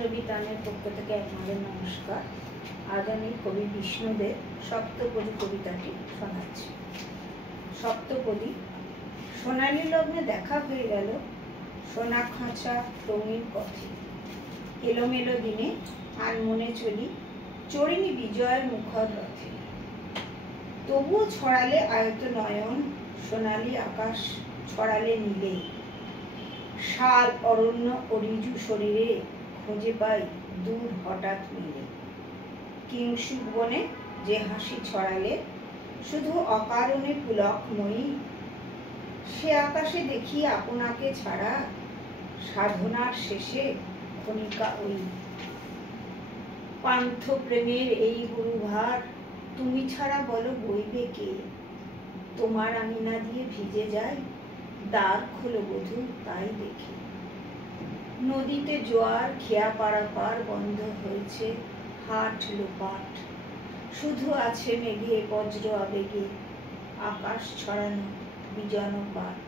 রবিতানের পক্ষ থেকে আপনাদের নমস্কার। আজ আমি কবি বিষ্ণুদের সপ্তপদী কবিতাটি শোনাচ্ছি। সপ্তপদী। সোনালী লগ্নে দেখা হয়ে গেল সোনা খাঁচা রঙিন পথে, এলোমেলো দিনে আনমনে চলি চড়িনি বিজয়ের মুখর রথে। তবুও ছড়ালে আয়ত নয়ন সোনালী আকাশ ছড়ালে নীলে, শাল অরণ্য অরিজু শরীরে খুঁজে পাই দূর হঠাৎ মিলে। কিংসুক বনে যে হাসি ছড়ালে শুধু অকারণে পুলকময়ী, সে আকাশে দেখি আপনাকে ছাড়া সাধনার শেষে ক্ষণিকা ওই। পান্থ প্রেমের এই গুরুভার তুমি ছাড়া বলো বইবে কে? তোমার আমি না দিয়ে ভিজে যাই দ্বার খোলো বধূ তাই দেখি। নদীতে জোয়ার খেয়া পারাপার বন্ধ হয়েছে হাট লোপাট, শুধু আছে মেঘে বজ্র আবেগে আকাশ ছড়ানো বিজন পাট।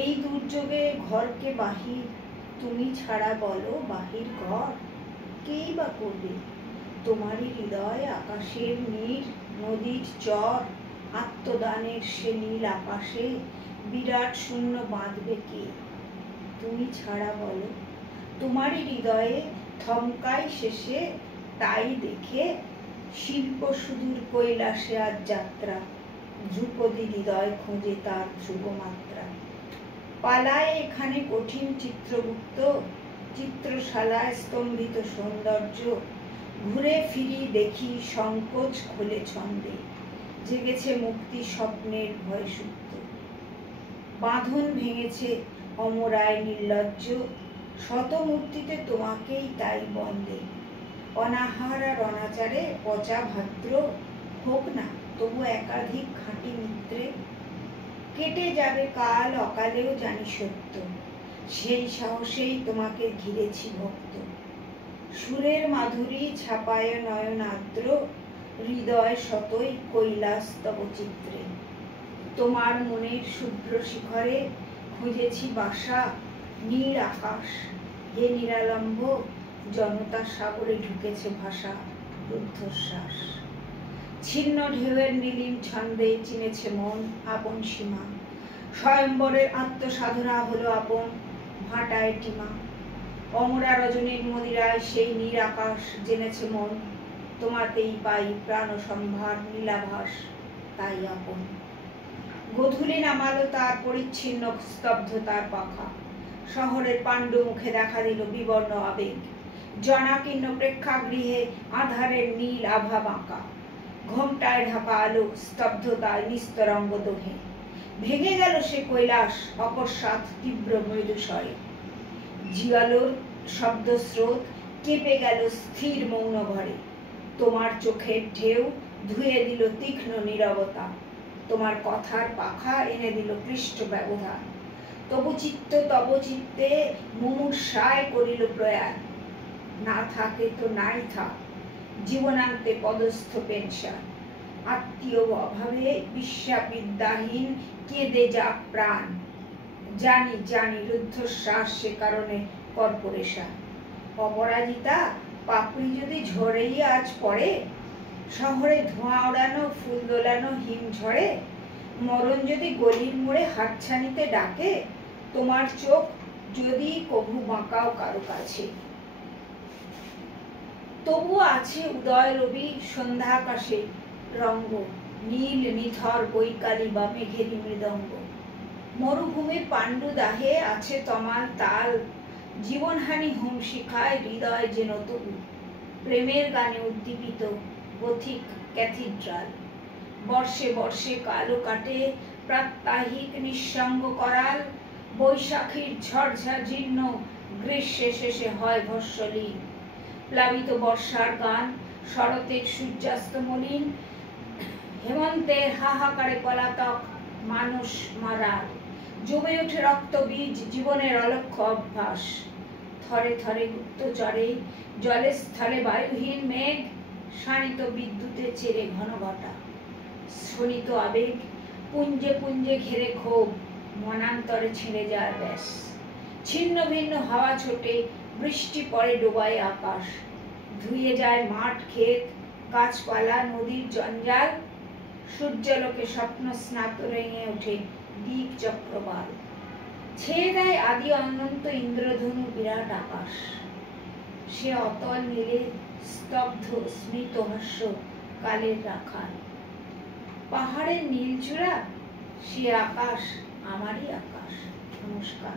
এই দুর্যোগে ঘরকে বাহির তুমি ছাড়া বলো বাহির ঘর কেই বা করবে? তোমারই হৃদয় আকাশের নীর নদীর চর, আত্মদানের সে নীল আকাশে বিরাট শূন্য বাঁধবে কে? তুমি ছাড়া বলো। তোমারই হৃদয়ে থমকাই শেষে তাই দেখে শিল্প সুদূর কৈলাসে আজ যাত্রা, ধ্রুপদী হৃদয় খোঁজে তার ধ্রুব মাত্রা। পালায় এখানে কঠিন চিত্রগুপ্ত চিত্রশালায় স্তম্ভিত সৌন্দর্য, ঘুরে ফিরি দেখি সংকোচ খোলে ছন্দে জেগেছে মুক্তি স্বপ্নের ভয় সুপ্ত। বাঁধন ভেঙেছে অমরায় নির্লজ্জ শত মূর্তিতে তোমাকেই তাই বন্দে। অনাহার আর অনাচারে পচা ভাদ্র হোক না তবু একাধিক খাঁটি মিত্রে। কেটে যাবে কাল অকালেও জানি সত্য, সেই সাহসেই তোমাকে ঘিরেছি ভক্ত। সুরের মাধুরী ছাপায় নয়ন আর্দ্র হৃদয় শতই কৈলাস তব চিত্রে। তোমার মনের শুভ্র শিখরে খুঁজেছি বাসা নীল আকাশ, হে নিরালম্ব জনতা সাগরে ঢুকেছে ভাষা রুদ্ধশ্বাস। ছিন্ন ঢেউয়ের নীলিম ছন্দে চিনেছে মন আপন সীমা, স্বয়ম্বরের আত্মসাধনা হলো আপন ভাটায় টিমা। অমরা রজনীর মদিরায় সেই নীল আকাশ জেনেছে মন, তোমাতেই পাই প্রাণ সম্ভার নীলাভাস তাই আপন। গধূলি নামালো তার পরিচ্ছিন্ন স্তব্ধতার পাখা, শহরের পাণ্ডু মুখে দেখা দিল বিবর্ণ আবেগ। জনাকীর্ণ প্রেক্ষাগৃহে আধারের নীল আভা বাঁকা, ঘোমটায় ঢাকা আলো স্তব্ধতায় নিস্তরঙ্গ দোহে। ভেঙে গেল সে কৈলাস অকস্মাৎ তীব্র মৃদু স্বরে, জিয়ালোর শব্দ স্রোত কেঁপে গেল স্থির মৌন ঘরে। তোমার চোখের ঢেউ ধুয়ে দিল তীক্ষ্ণ নীরবতা, তোমার কথার পাখা এনে দিল পৃষ্ঠ ব্যবধান। তবু চিত্ত তব চিত্তে মুমূর্ষায় করিল প্রয়াণ, না থাকে তো নাই থাক জীবনান্তে পদস্থ পেনশন। আত্মীয় অভাবে বিশ্বাবিদ্যাহীন কেঁদে যাক প্রাণ, জানি জানি রুদ্ধশ্বাস সে কারণে কর্পোরেশন। অপরাজিতা পাপড়ি যদি ঝরেই আজ পড়ে, শহরে ধোঁয়া ওড়ানো ফুল দোলানো হিম ঝরে, মরণ যদি গলির মোড়ে হাতছানিতে ডাকে, তোমার চোখ যদি কভু বাঁকাও কারো কাছে। তবু আছে উদয় রবি সন্ধ্যাকাশে রঙ্গ, নীল নিথর বৈকালী বা মেঘেরি মৃদঙ্গ। মরুভূমির পাণ্ডু দাহে আছে তমাল তাল, জীবনহানি হোম শিখায় হৃদয় যেন তবু প্রেমের গানে উদ্দীপিত পথিক ক্যাথিড্রাল। বর্ষে বর্ষে কালো কাটে প্রাত্যহিক নিঃসঙ্গ করাল, বৈশাখীর ঝড়ঝা জীর্ণ গ্রীষ্মে শেষে হয় ভস্মলীন। প্লাবিত বর্ষার গান শরতের সূর্যাস্ত মলিন, হেমন্তের হাহাকারে পলাতক মানুষ মারার। জমে ওঠে রক্ত বীজ জীবনের অলক্ষ্য অভ্যাস, থরে থরে গুপ্তচরে জলে স্থলে বায়ুহীন মেঘ, শানিত বিদ্যুতে চেরে ঘন ঘটা। শোণিত আবেগ পুঞ্জে পুঞ্জে ঘেরে ক্ষোভ, মনান্তরে ছেড়ে যার ব্যাস। ছিন্ন ভিন্ন হাওয়া ছোটে, বৃষ্টি পড়ে ডোবায় আকাশ, ধুয়ে যায় মাঠ ক্ষেত, গাছপালা, নদীর জঞ্জাল, সূর্যালোকে স্বপ্ন স্নাত রেঙে ওঠে দিক চক্রবাল, ছেয়ে দেয় আদি অনন্ত ইন্দ্রধনু বিরাট আকাশ। সে অতল নীলে স্তব্ধ স্মিত হাস্য কালের রাখাল, পাহাড়ের নীল চূড়া, সে আকাশ আমারই আকাশ। নমস্কার।